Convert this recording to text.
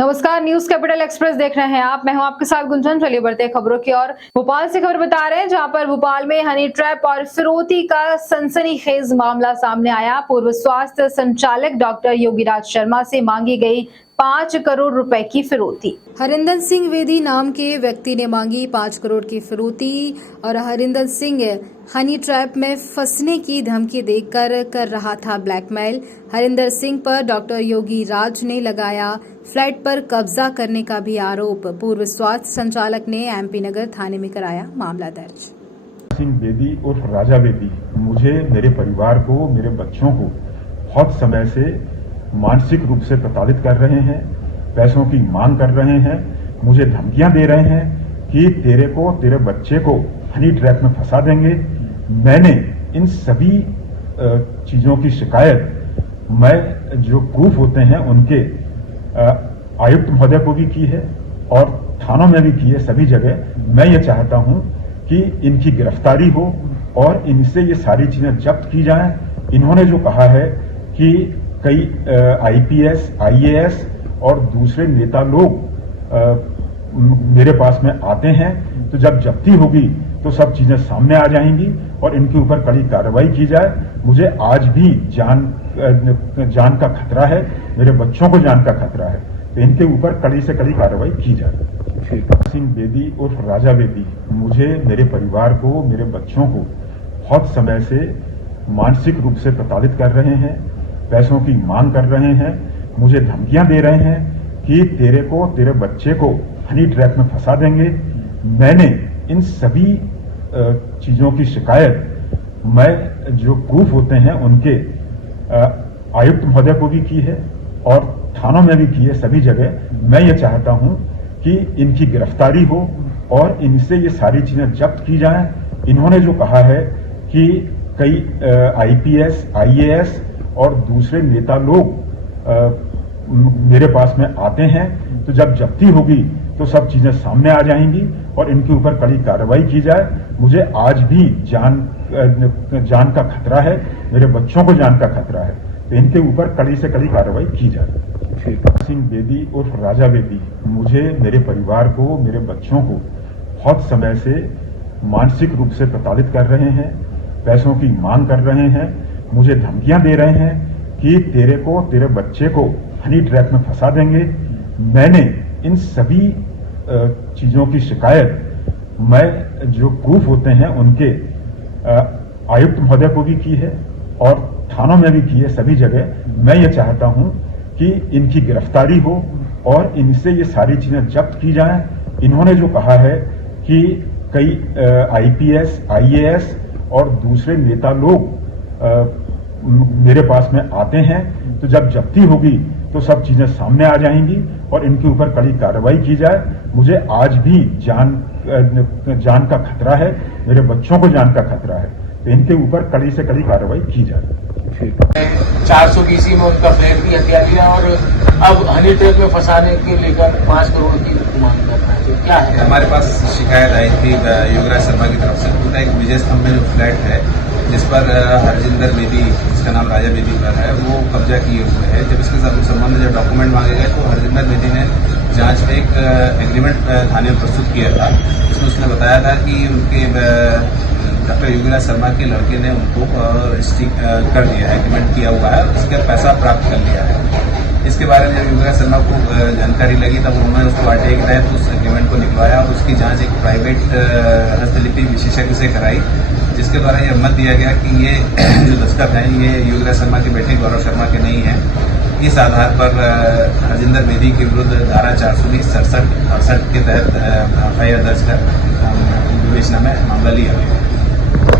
नमस्कार, news capital express देख रहे हैं आप। मैं हूं आपके साथ गुंजन। चलिए बढ़ते हैं खबरों की ओर। भोपाल से खबर बता रहे हैं, जहां पर भोपाल में हनी ट्रैप और फिरौती का सनसनीखेज मामला सामने आया। पूर्व स्वास्थ्य संचालक डॉक्टर योगीराज शर्मा से मांगी गई 5 करोड़ रुपए की फिरौती। हरिंदर सिंह वेदी नाम के व्यक्ति ने मांगी 5 करोड़ की फिरौती और हरिंदर सिंह हनी ट्रैप में फंसने की धमकी देकर कर रहा था ब्लैकमेल। हरिंदर सिंह पर डॉक्टर योगी राज ने लगाया फ्लैट पर कब्जा करने का भी आरोप। पूर्व स्वास्थ्य संचालक ने एमपी नगर थाने में कराया मामला दर्ज। सिंह वेदी उर्फ राजा वेदी मुझे, मेरे परिवार को, मेरे बच्चों को बहुत समय से मानसिक रूप से प्रताड़ित कर रहे हैं, पैसों की मांग कर रहे हैं, मुझे धमकियां दे रहे हैं कि तेरे को, तेरे बच्चे को हनी ट्रैप में फंसा देंगे। मैंने इन सभी चीजों की शिकायत मैं जो प्रूफ होते हैं उनके आयुक्त महोदय को भी की है और थानों में भी की है। सभी जगह मैं ये चाहता हूं कि इनकी गिरफ्तारी हो और इनसे ये सारी चीजें जब्त की जाएं। इन्होंने जो कहा है कि कई आईपीएस, आईएएस और दूसरे नेता लोग मेरे पास में आते हैं, तो जब जब्ती होगी तो सब चीजें सामने आ जाएंगी और इनके ऊपर कड़ी कार्रवाई की जाए। मुझे आज भी जान का खतरा है, मेरे बच्चों को जान का खतरा है, तो इनके ऊपर कड़ी से कड़ी कार्रवाई की जाए। सिंह वेदी उर्फ राजा वेदी मुझे, मेरे परिवार को, मेरे बच्चों को बहुत समय से मानसिक रूप से प्रताड़ित कर रहे हैं, पैसों की मांग कर रहे हैं, मुझे धमकियां दे रहे हैं कि तेरे को, तेरे बच्चे को हनी ट्रैप में फंसा देंगे। मैंने इन सभी चीजों की शिकायत मैं जो प्रूफ होते हैं उनके आयुक्त महोदय को भी की है और थानों में भी की है। सभी जगह मैं ये चाहता हूं कि इनकी गिरफ्तारी हो और इनसे ये सारी चीजें जब्त की जाएं। इन्होंने जो कहा है कि कई आईपीएस, आईएएस और दूसरे नेता लोग मेरे पास में आते हैं, तो जब जब्ती होगी तो सब चीजें सामने आ जाएंगी और इनके ऊपर कड़ी कार्रवाई की जाए। मुझे आज भी जान का खतरा है, मेरे बच्चों को जान का खतरा है, तो इनके ऊपर कड़ी से कड़ी कार्रवाई की जाए। सिंह वेदी उर्फ राजा वेदी मुझे, मेरे परिवार को, मेरे बच्चों को बहुत समय से मानसिक रूप से प्रताड़ित कर रहे हैं, पैसों की मांग कर रहे हैं, मुझे धमकियां दे रहे हैं कि तेरे को, तेरे बच्चे को हनी ट्रैप में फंसा देंगे। मैंने इन सभी चीजों की शिकायत मैं जो प्रूफ होते हैं उनके आयुक्त महोदय को भी की है और थानों में भी की है। सभी जगह मैं ये चाहता हूं कि इनकी गिरफ्तारी हो और इनसे ये सारी चीजें जब्त की जाएं। इन्होंने जो कहा है कि कई आईपीएस, आईएएस और दूसरे नेता लोग मेरे पास में आते हैं, तो जब जब्ती होगी तो सब चीजें सामने आ जाएंगी और इनके ऊपर कड़ी कार्रवाई की जाए। मुझे आज भी जान का खतरा है, मेरे बच्चों को जान का खतरा है, तो इनके ऊपर कड़ी से कड़ी कार्रवाई की जाए। 420 में उनका फ्लैट भी हत्या लिया और अब हनी ट्रैप में फंसाने के लेकर 5 करोड़ की मांग कर रहा है। क्या है? हमारे पास शिकायत आई थी योगराज शर्मा की तरफ से। उनका एक विजय स्तंभ में जो फ्लैट है जिस पर हरजिंदर वेदी, जिसका नाम राजा वेदी पर है, वो कब्जा किए हुए है। जब इसके संबंध में जब डॉक्यूमेंट मांगे गए तो हरजिंदर वेदी ने जांच में एक एग्रीमेंट थाने में प्रस्तुत किया था, जिसमें उसने बताया था कि उनके डॉक्टर योगीराज शर्मा के लड़के ने उनको कर दिया है, एग्रीमेंट किया हुआ है, उसका पैसा प्राप्त कर लिया है। इसके बारे में जब योगीराज शर्मा को जानकारी लगी तब उन्होंने उसको आरटीआई के तहत उस एग्रीमेंट को निकलवाया और उसकी जांच एक प्राइवेट हस्तलिपि विशेषज्ञ से कराई, जिसके द्वारा यह मत दिया गया कि ये जो दस्तखत हैं ये योगीराज शर्मा के बेटे गौरव शर्मा के नहीं हैं। इस आधार पर हरजिंदर वेदी के विरुद्ध धारा 420, 67, 68 के तहत एफआईआर दर्ज कर विवेचना में मामला लिया गया।